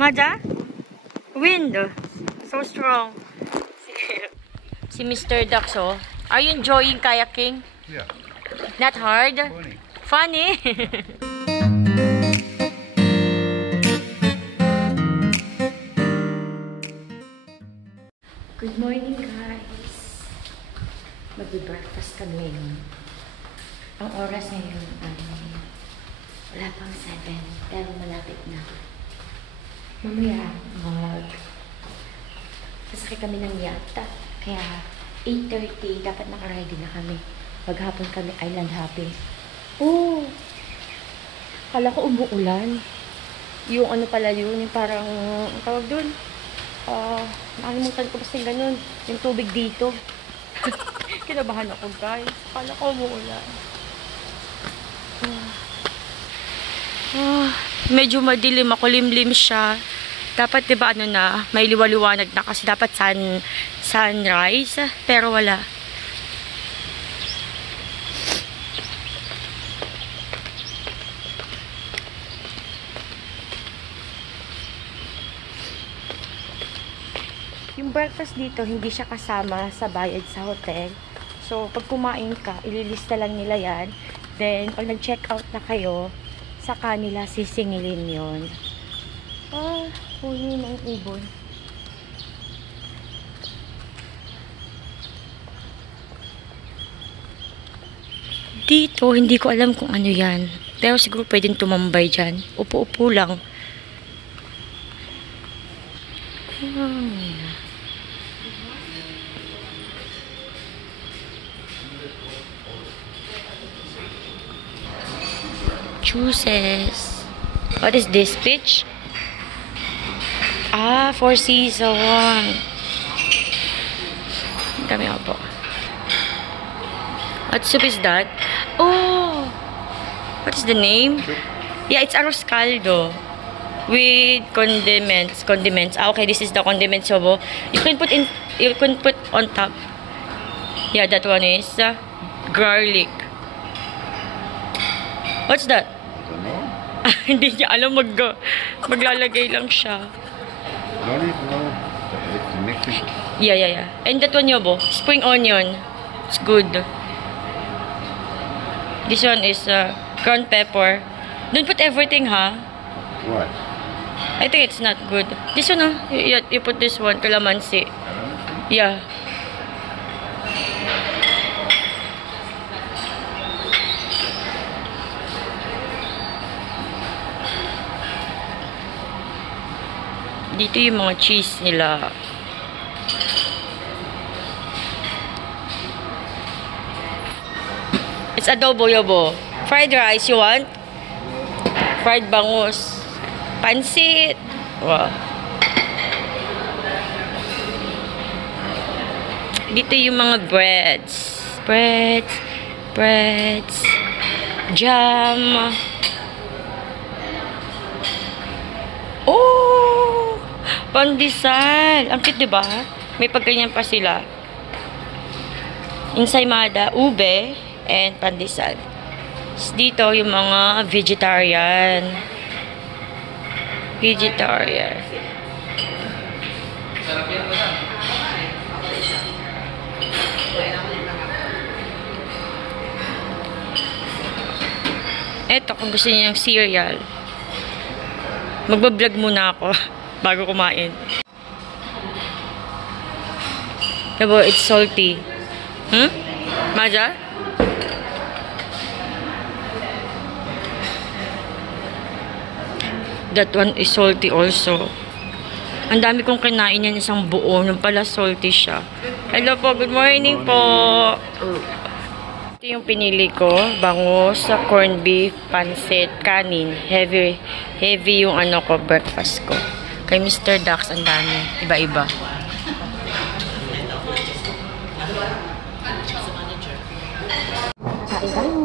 Maja? Wind. So strong. Si Mr. Dax, oh. Are you enjoying kayaking? Yeah. Not hard? Funny. Good morning, guys. Mag-breakfast kami ngayon. Ang oras ngayon ay wala pang 7, pero malapit na. Mamaya, sasakay kami ng yata. Kaya 8:30, dapat nakaready na kami. Maghapon kami island hopping. Oh! Kala ko umuulan. Yung ano pala yun, yung parang, ang tawag dun? Nakalimutan ko basta ganun. Yung tubig dito. Kinabahan ako, guys. Kala ko umuulan. Medyo madilim, makulimlim siya. Dapat, diba, ano na, may liwaliwanag na kasi dapat sunrise, pero wala. Yung breakfast dito, hindi siya kasama sa bayad sa hotel. So, pag kumain ka, ililista lang nila yan. Then, pag nag-check out na kayo, sa kanila sisingilin yon. Huli ng ibon. Dito, hindi ko alam kung ano yan. Pero siguro pwedeng tumambay dyan. Upo-upo lang. Juices. What is this? Peach? Four Seasons. Dami ako po. What soup is that? Oh! What is the name? Yeah, it's arroz caldo. With condiments. Okay, this is the condiment sobo. You can put on top. Yeah, that one is garlic. What's that? I don't know. Hindi niya alam, maglalagay lang siya. Garlic, no. It's mixing. Yeah. And that one, yobo, spring onion. It's good. This one is ground pepper. Don't put everything, ha? What? I think it's not good. This one, you put this one, calamansi. Yeah. Dito yung mga cheese nila. It's adobo, yobo. Fried rice, you want? Fried bangus. Pansit. Wow. Dito yung mga breads. Breads. Jam. Oh! Pandesal. Ang cute, diba? May pagganyan pa sila. Ensaymada, ube, and pandesal. Dito yung mga vegetarian. Eto, kung gusto niyo yung cereal. Magbablog muna ako bago kumain. Diba, it's salty. Maja? That one is salty also. Ang dami kong kinain yan, isang buo. Nung pala salty siya. Hello po, good morning po. Ito yung pinili ko. Bangus, corned beef, pansit, kanin. Heavy yung ano ko, breakfast ko. Kay Mr. Dax, ang dami. Iba-iba. Kain tayo.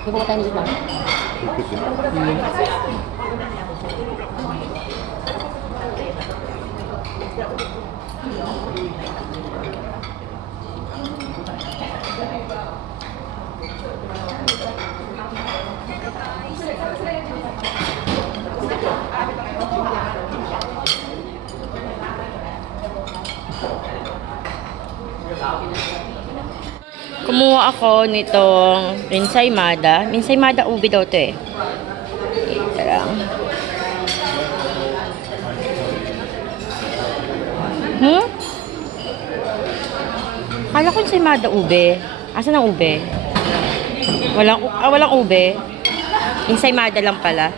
Pupunta tayo dito. Kumuha ako nitong ensaymada. Ensaymada ubi daw to eh. Ito lang. Kala ko ensaymada ube. Asan ang ube? Walang ube. Ensaymada lang pala.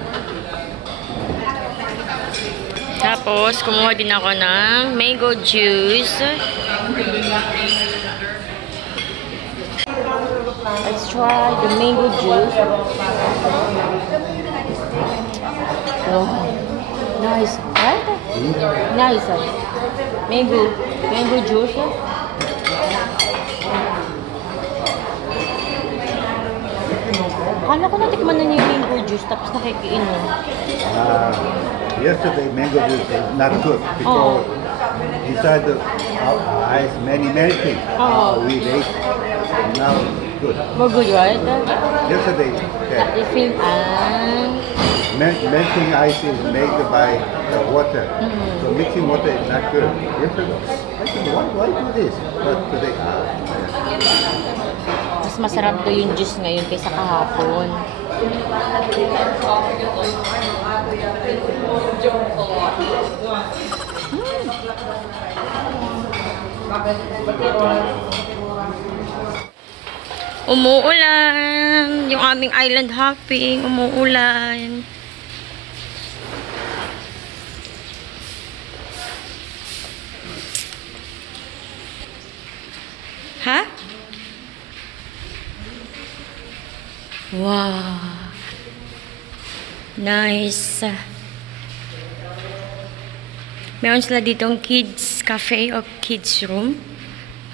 Tapos, kumuha din ako ng mango juice. Let's try the mango juice. Oh, nice, right? Nice. Mango juice. Akala ko natikman na niya yung mango juice tapos nakikiinom. Yesterday mango juice is not good because inside the ice many things. We ate now good. More good, right? Yesterday, You feel melting ice is made by the water. So mixing water is not good. Yesterday, I said, why do this? But today, mas masarap to yung juice ngayon kaysa kahapon. Umuulan. Yung aming island hopping, umuulan. Ha? Wow. Nice. Meron sila ditong kids cafe o kids room.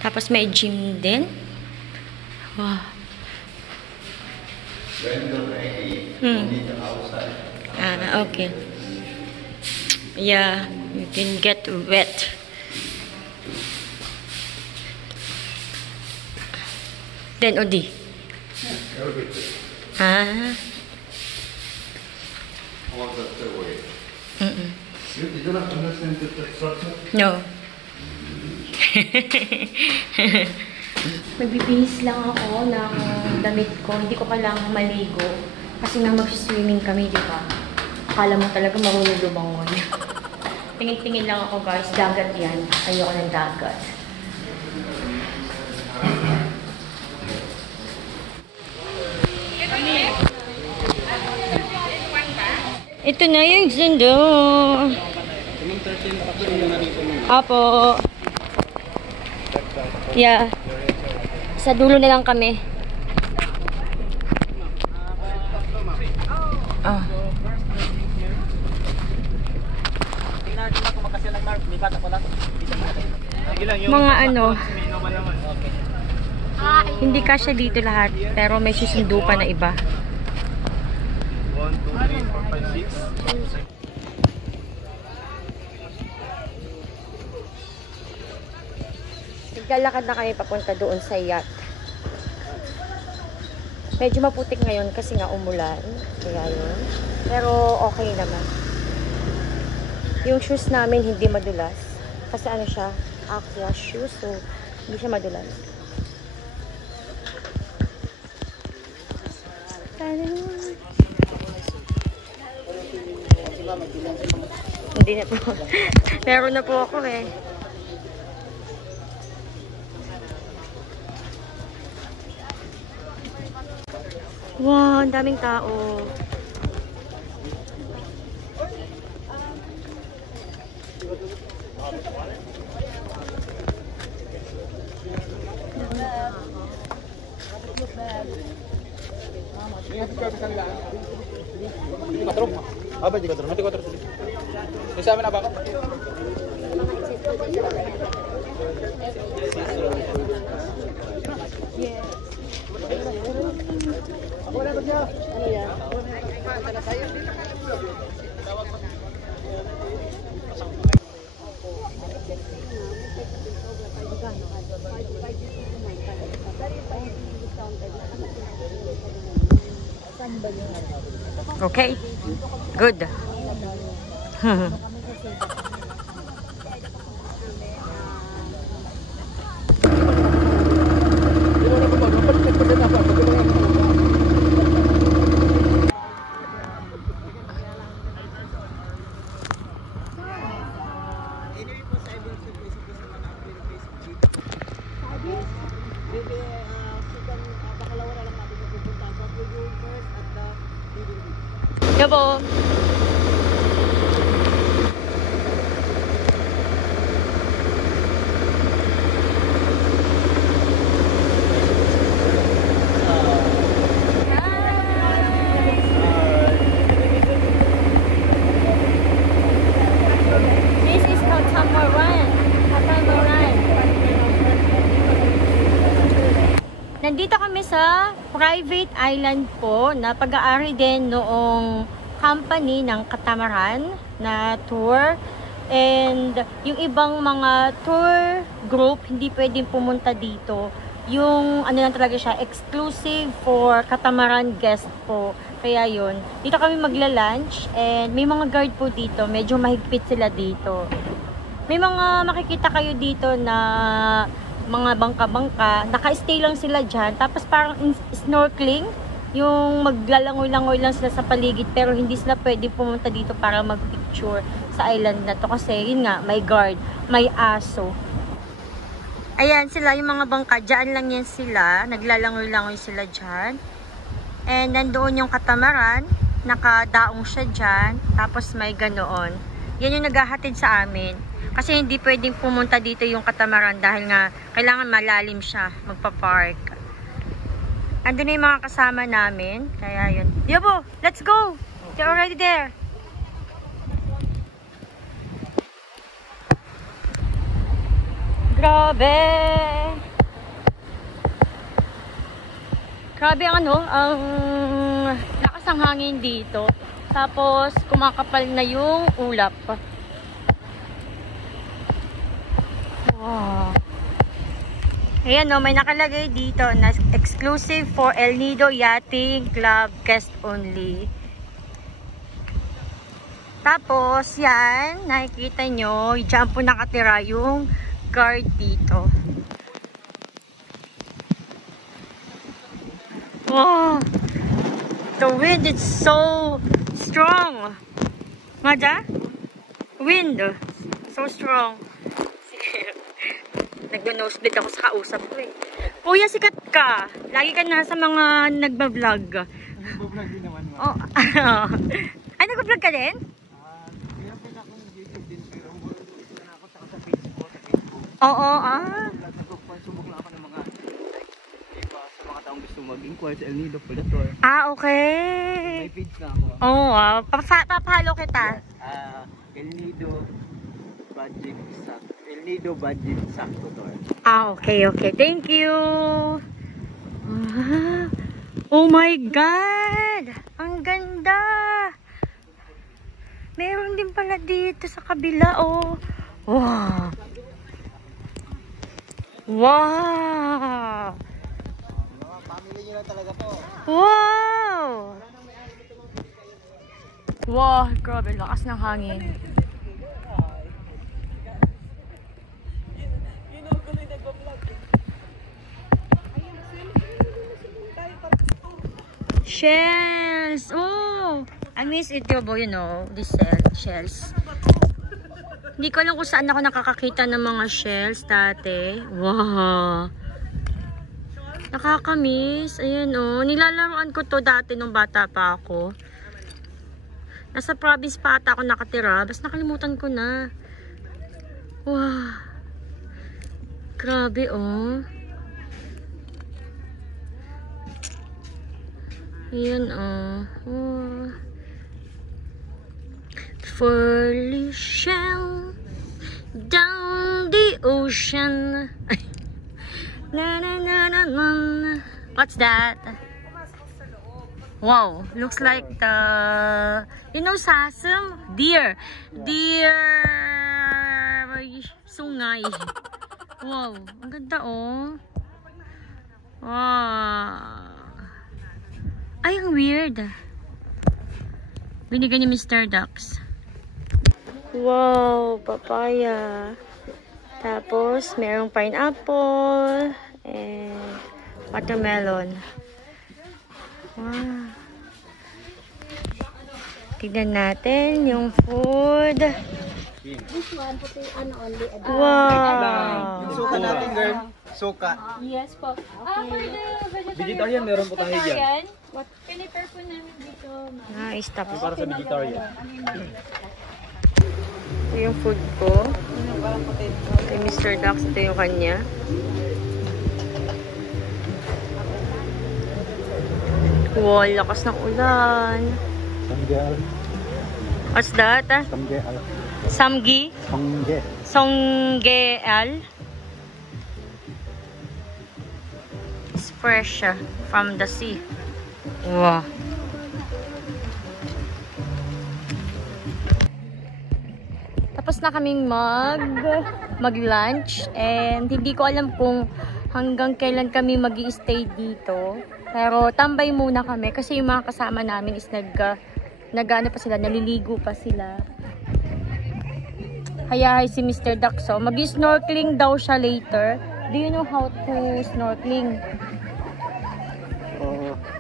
Tapos may gym din. Wow. when you're ready, you need outside. Okay. Yeah, you can get wet. Then Odi. All the way. Mm-mm. You do not understand the structure? No. Magbibihis lang ako ng damit ko. Hindi ko kailangang maligo. Kasi nga mag-swimming kami, di ba? Akala mo talaga marunong lumangon. Tingin-tingin lang ako, guys. Dagat yan. Ayoko ng dagat. Ito na yung Zindo. Apo. Yeah. Sa dulo na lang kami. Mga ano. Hindi kasya dito lahat. Pero may susundo pa na iba. 1, 2, 3, 4, 5, 6. Naglalakad na kami papunta doon sa yacht. Medyo maputik ngayon kasi nga umulan. Kaya yun. Pero okay naman. Yung shoes namin hindi madulas. Kasi ano siya, aqua shoes. So, hindi siya madulas. Hindi na po. Meron na po ako eh. Wow, ang daming tao. Apa 24? Nanti 4 sulit. Bisa amin apa? Yes. Okay. Good. Yabo. This is Catamaran. Catamaran. Nandito kami sa private island po na pag-aari din noong company ng Catamaran na tour. And yung ibang mga tour group, hindi pwedeng pumunta dito. Yung ano lang talaga siya, exclusive for Catamaran guest po. Kaya yun, dito kami magla-lunch and may mga guard po dito. Medyo mahigpit sila dito. May mga makikita kayo dito na mga bangka-bangka. Naka-stay lang sila dyan. Tapos parang snorkeling. Yung maglalangoy-langoy lang sila sa paligid. Pero hindi sila pwede pumunta dito para mag-picture sa island na to. Kasi yun nga, may guard, may aso. Ayan sila, yung mga bangka. Diyan lang yan sila. Naglalangoy-langoy sila dyan. And nandoon yung Catamaran. Nakadaong siya dyan. Tapos may ganoon. Yan yung naghahatid sa amin. Kasi hindi pwedeng pumunta dito yung Catamaran dahil nga kailangan malalim siya magpa-park. Andun na yung mga kasama namin. Kaya yun. Yabo, let's go! They're already there. Grabe! Grabe ang ano, ang lakas ng hangin dito. Tapos, kumakapal na yung ulap. Wow. Ayan o, may nakalagay dito na exclusive for El Nido Yachting Club guest only. Tapos, yan, nakikita nyo, dyan po nakatira yung guard dito. Wow! The wind is so strong. Maja? Wind. So strong. Nag-nosebleed ako sa kausap ko eh. Kuya, sikat ka. Lagi ka na sa mga nagbablog. Nagbablog din naman. Oh, ay, nagbablog ka din? Meron din akong YouTube din pero na ako sa Facebook. Oo, Sumug lang ako ng mga iba sa mga taong gusto mag-inquire sa El Nido Pulator. Ah, okay. May page na ako. Oo, papahalo kita. El Nido Budget Sakto. El Nido Budget Sakto Tour. Ah, okay, okay. Thank you. Oh my God! Ang ganda! Meron din pala dito sa kabila, oh. Wow! Wow! Family nyo lang talaga po. Wow! Wow, grabe, lakas ng hangin. Shells! Oh! I miss Ethiobo, you know, these shells. Hindi ko alam kung saan ako nakakakita ng mga shells dati. Wow! Nakakamiss. Ayan oh. Nilalaroan ko to dati nung bata pa ako. Nasa province pa ata ako nakatira. Basta nakalimutan ko na. Wow! Grabe oh. Ayan oh. Oh. Furly shell down the ocean. Na na na na na. What's that? Wow, looks like the, you know, Sasam? Deer. Deer sungay. Wow, ang ganda oh. Wow. Ay, ang weird. Binigyan ni Mr. Ducks. Wow, papaya. Tapos, merong pineapple and watermelon. Wow. Tignan natin yung food. This one, puti, only. Wow. Suka natin, girl. Suka. Yes po. For the Vegetarian, meron po tayo dyan. Piniper po namin dito. Nice. Tapos, Para sa vegetarian. ito yung food ko. Kay Mr. Dax, ito yung kanya. Wow, lakas ng ulan. Samgyal. What's that? Samgyal. Samgi? Samgyal. Songgeal. It's fresh from the sea. Wow. Tapos na kaming mag-lunch and hindi ko alam kung hanggang kailan kami mag-i-stay dito. Pero tambay muna kami kasi yung mga kasama namin is nag-ano pa sila, naliligo pa sila. Hayahay si Mr. Duck. So, mag-snorkeling daw siya later. Do you know how to snorkeling?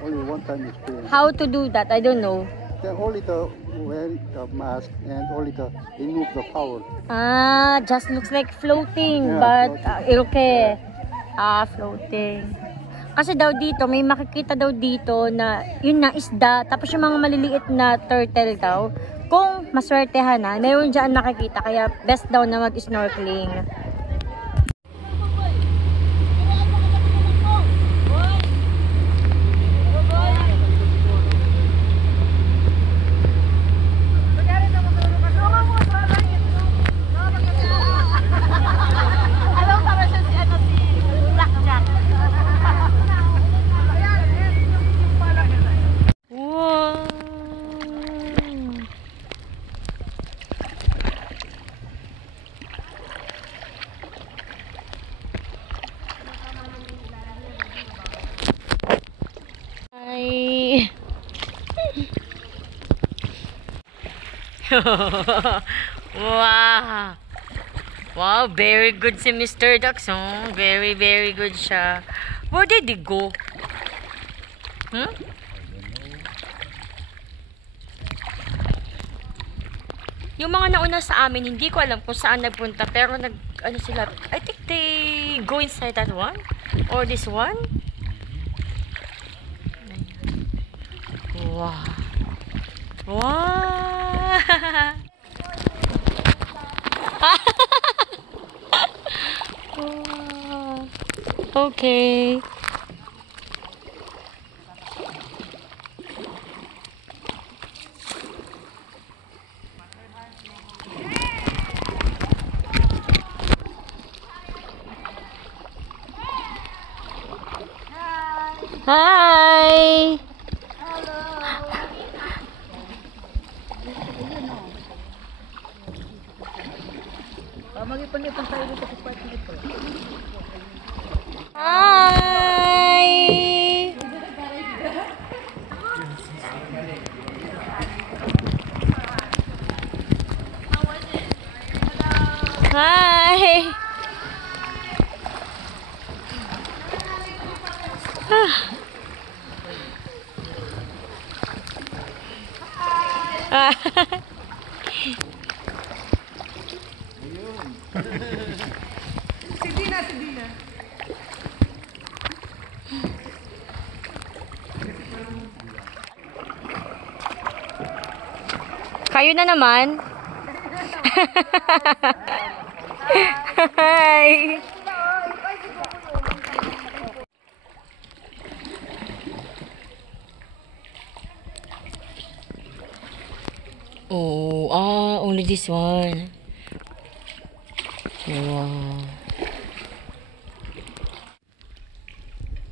Only one time experience. How to do that? I don't know. Then only to wear the mask and only to remove the towel. Ah, just looks like floating, Yeah, but floating. okay. Ah, floating. Kasi daw dito, may makikita daw dito na yun na isda, tapos yung mga maliliit na turtle daw. Kung maswertehan na, mayroon dyan nakikita, kaya best daw na mag-snorkeling. Ay. Wow. Wow, very good si Mr. Ducks. Oh. Very, very good siya. Where did he go? Hmm? Yung mga nauna sa amin, hindi ko alam kung saan nagpunta. Pero ano sila, I think they go inside that one. Or this one. Wow. Wow. Wow. Okay. Hi. Mag-ipon-ipon tayo dito sa park nito. Hi. Hi. Ah. Si Dina. Kayo na naman. Hi. Oh, only this one. Wow.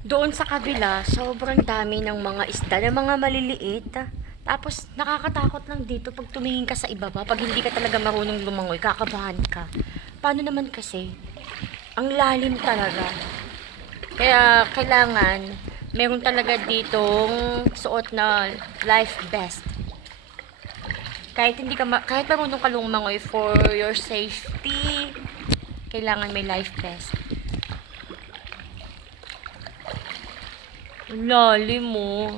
Doon sa kabila, sobrang dami ng mga isda, ng mga maliliit. Tapos, nakakatakot lang dito pag tumingin ka sa ibaba. Pag hindi ka talaga marunong lumangoy, kakabahan ka. Paano naman kasi? Ang lalim talaga. Kaya, kailangan, meron talaga ditong suot na life vest. Kahit kahit marunong ka lumangoy, for your safety, kailangan may life vest. Ang lalim mo.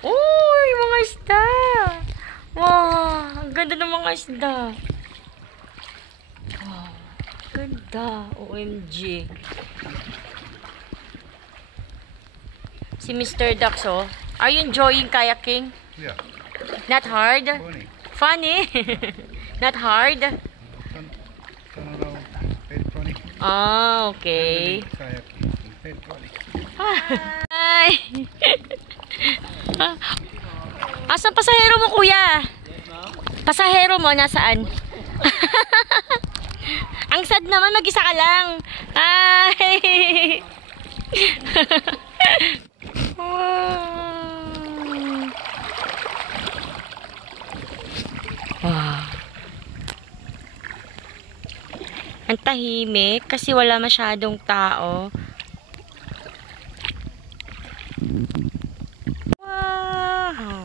Uy, mga isda. Wow, ang ganda ng mga isda. Wow, ganda. OMG. Si Mr. Dax, oh. Are you enjoying kayaking? Yeah. Not hard? Funny. Funny? Not hard? Turn around. Very funny. Ah, okay. Kayaking. Very funny. Hi! Asan pasahero mo, kuya? Pasahero mo, nasaan? Ang sad naman, mag-isa ka lang. Hi! Wow. Ang tahimik kasi wala masyadong tao. Wow!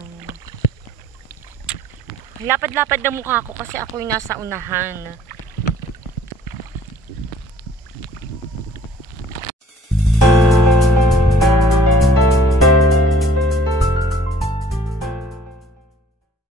Lapad-lapad na mukha ko kasi ako yung nasa unahan.